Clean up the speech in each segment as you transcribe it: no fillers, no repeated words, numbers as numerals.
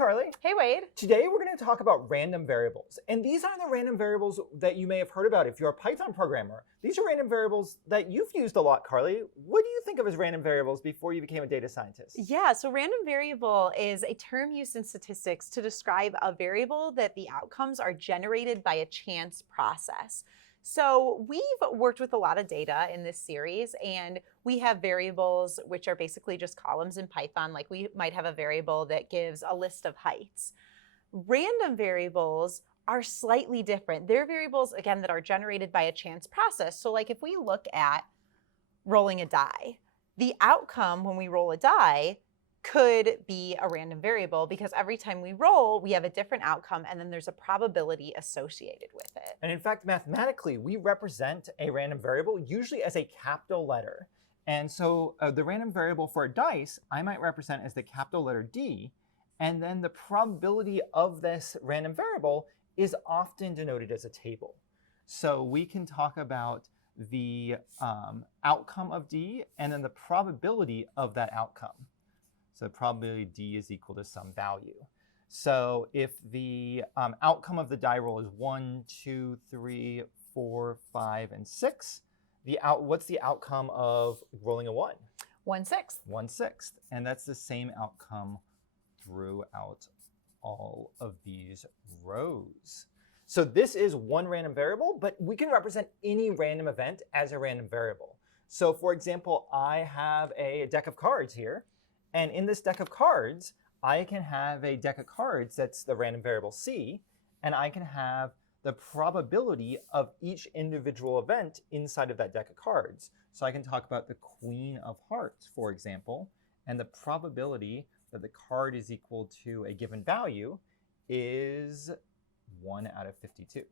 Carly. Hey, Wade. Today we're going to talk about random variables. And these aren't the random variables that you may have heard about if you're a Python programmer. These are random variables that you've used a lot, Carly. What do you think of as random variables before you became a data scientist? Yeah, so random variable is a term used in statistics to describe a variable that the outcomes are generated by a chance process. So we've worked with a lot of data in this series, and we have variables which are basically just columns in Python. Like we might have a variable that gives a list of heights. Random variables are slightly different. They're variables, again, that are generated by a chance process. So like if we look at rolling a die, the outcome when we roll a die could be a random variable because every time we roll, we have a different outcome and then there's a probability associated with it. And in fact, mathematically, we represent a random variable usually as a capital letter. And so the random variable for a dice, I might represent as the capital letter D. And then the probability of this random variable is often denoted as a table. So we can talk about the outcome of D and then the probability of that outcome. So the probability D is equal to some value. So if the outcome of the die roll is 1, 2, 3, 4, 5, and 6, what's the outcome of rolling a 1? 1/6. 1/6. And that's the same outcome throughout all of these rows. So this is one random variable, but we can represent any random event as a random variable. So for example, I have a deck of cards here. And in this deck of cards, I can have a deck of cards that's the random variable C, and I can have the probability of each individual event inside of that deck of cards. So I can talk about the Queen of Hearts, for example, and the probability that the card is equal to a given value is 1 out of 52.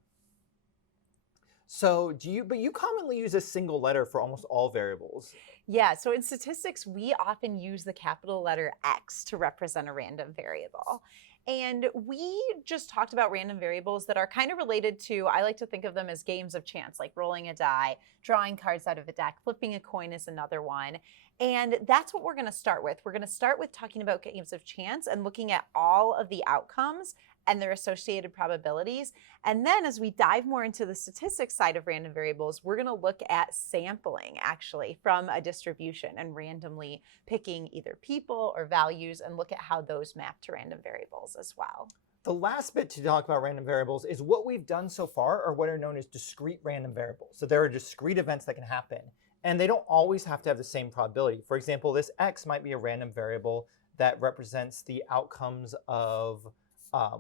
So but you commonly use a single letter for almost all variables. Yeah, so in statistics, we often use the capital letter X to represent a random variable. And we just talked about random variables that are kind of related to, I like to think of them as games of chance, like rolling a die, drawing cards out of a deck, flipping a coin is another one. And that's what we're going to start with. We're going to start with talking about games of chance and looking at all of the outcomes and their associated probabilities. And then as we dive more into the statistics side of random variables, we're going to look at sampling actually from a distribution and randomly picking either people or values and look at how those map to random variables as well. The last bit to talk about random variables is what we've done so far are what are known as discrete random variables. So there are discrete events that can happen, and they don't always have to have the same probability. For example, this X might be a random variable that represents the outcomes of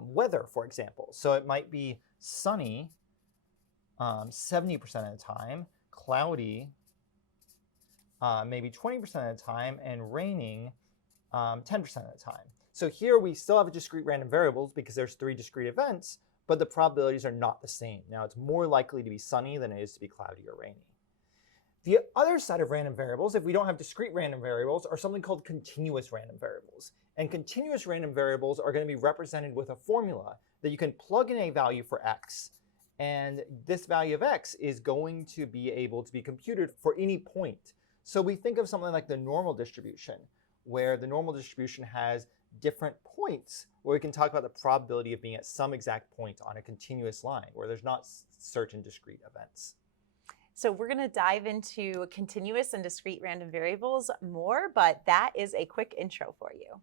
weather, for example. So it might be sunny 70% of the time, cloudy maybe 20% of the time, and raining 10% of the time. So here we still have discrete random variables because there's 3 discrete events, but the probabilities are not the same. Now it's more likely to be sunny than it is to be cloudy or rainy. The other side of random variables, if we don't have discrete random variables, are something called continuous random variables. And continuous random variables are going to be represented with a formula that you can plug in a value for X. And this value of X is going to be able to be computed for any point. So we think of something like the normal distribution, where the normal distribution has different points where we can talk about the probability of being at some exact point on a continuous line where there's not certain discrete events. So we're going to dive into continuous and discrete random variables more, but that is a quick intro for you.